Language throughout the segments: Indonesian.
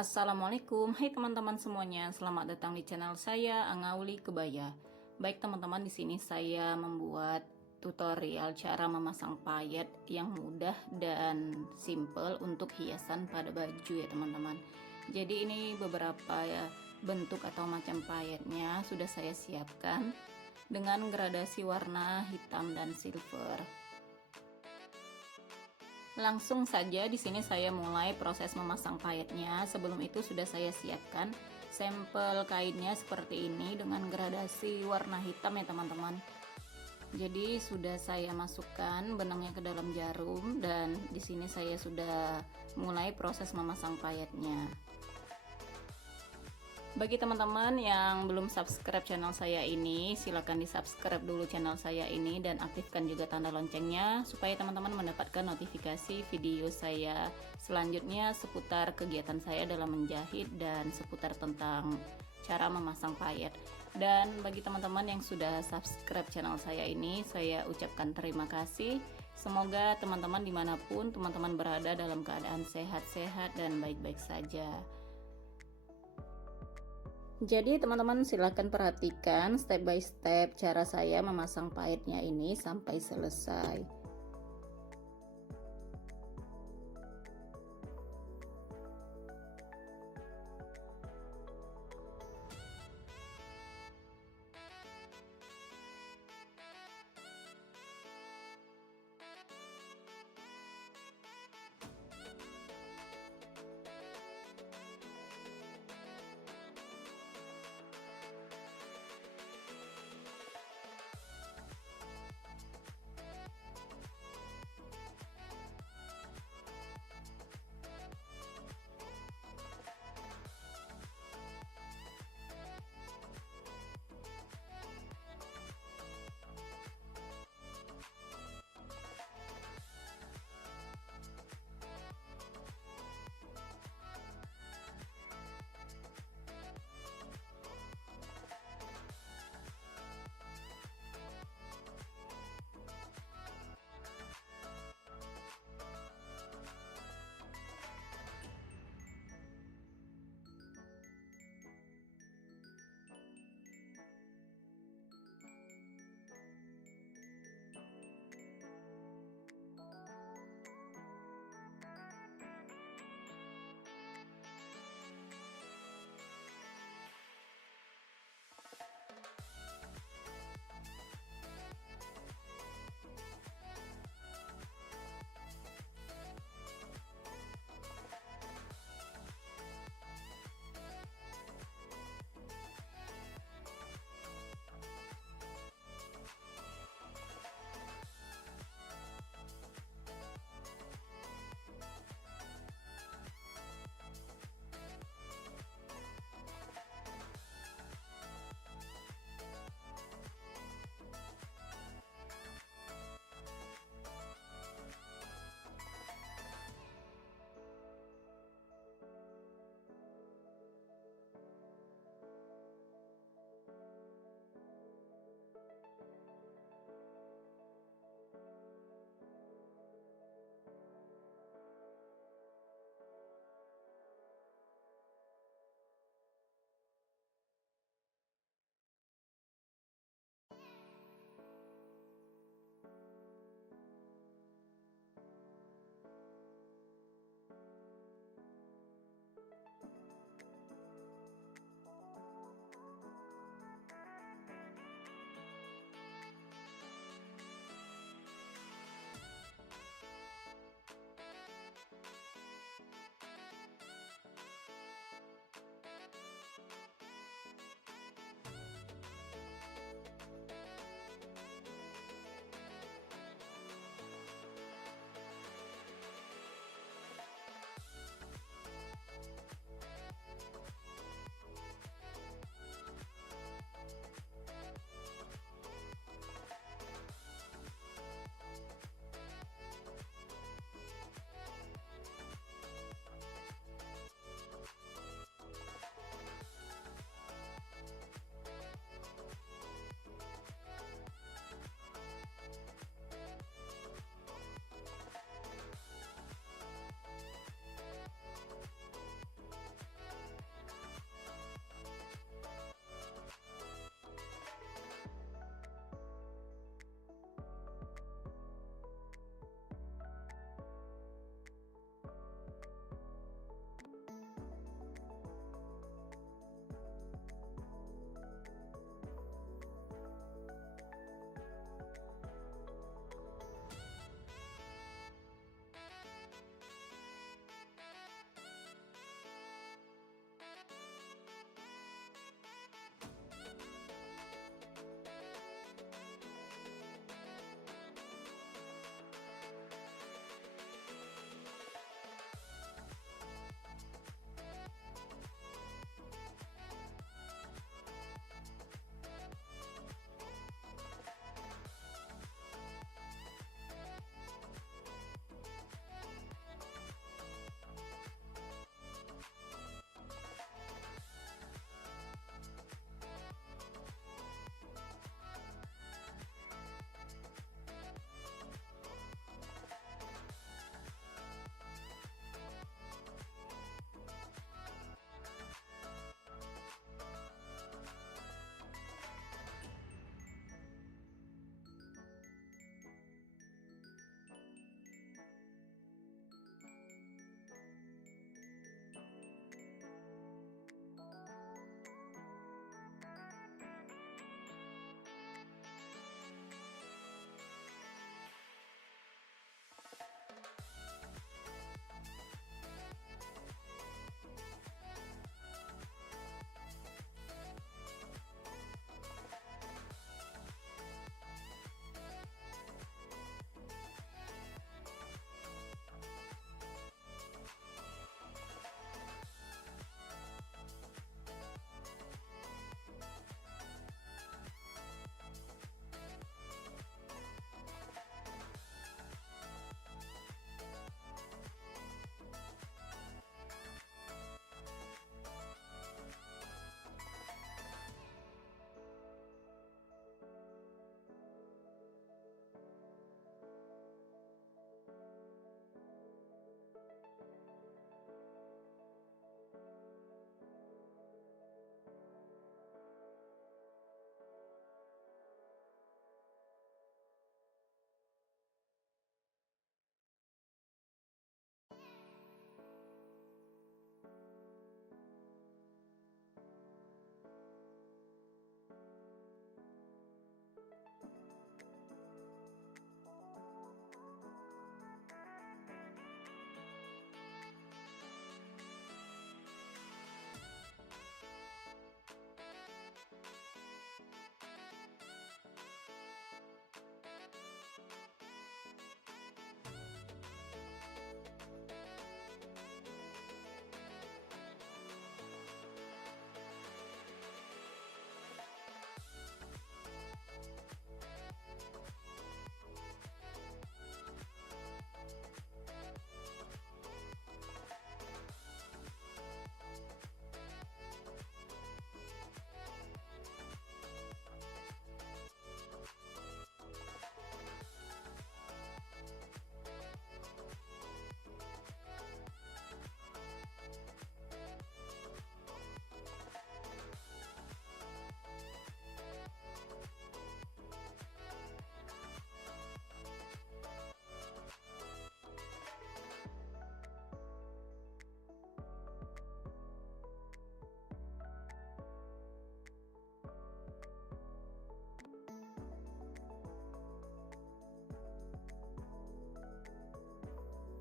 Assalamualaikum, hai teman-teman semuanya. Selamat datang di channel saya Angauli Kebaya. Baik teman-teman, di sini saya membuat tutorial cara memasang payet yang mudah dan simple untuk hiasan pada baju ya teman-teman. Jadi ini beberapa bentuk atau macam payetnya sudah saya siapkan dengan gradasi warna hitam dan silver. Langsung saja di sini saya mulai proses memasang payetnya. Sebelum itu sudah saya siapkan sampel kainnya seperti ini dengan gradasi warna hitam ya teman-teman. Jadi sudah saya masukkan benangnya ke dalam jarum dan di sini saya sudah mulai proses memasang payetnya. Bagi teman-teman yang belum subscribe channel saya ini, silahkan di subscribe dulu channel saya ini dan aktifkan juga tanda loncengnya supaya teman-teman mendapatkan notifikasi video saya selanjutnya seputar kegiatan saya dalam menjahit dan seputar tentang cara memasang payet. Dan bagi teman-teman yang sudah subscribe channel saya ini, saya ucapkan terima kasih. Semoga teman-teman dimanapun teman-teman berada dalam keadaan sehat-sehat dan baik-baik saja. Jadi teman-teman silahkan perhatikan step by step cara saya memasang payetnya ini sampai selesai.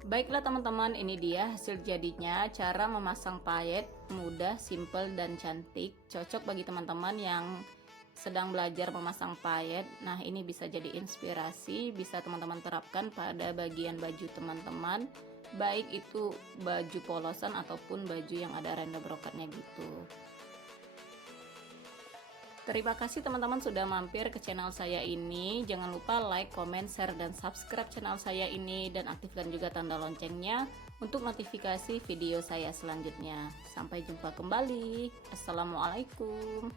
Baiklah teman-teman, ini dia hasil jadinya, cara memasang payet mudah, simpel, dan cantik. Cocok bagi teman-teman yang sedang belajar memasang payet. Nah, ini bisa jadi inspirasi, bisa teman-teman terapkan pada bagian baju teman-teman, baik itu baju polosan ataupun baju yang ada renda brokatnya gitu. Terima kasih teman-teman sudah mampir ke channel saya ini. Jangan lupa like, comment, share, dan subscribe channel saya ini, dan aktifkan juga tanda loncengnya untuk notifikasi video saya selanjutnya. Sampai jumpa kembali. Assalamualaikum.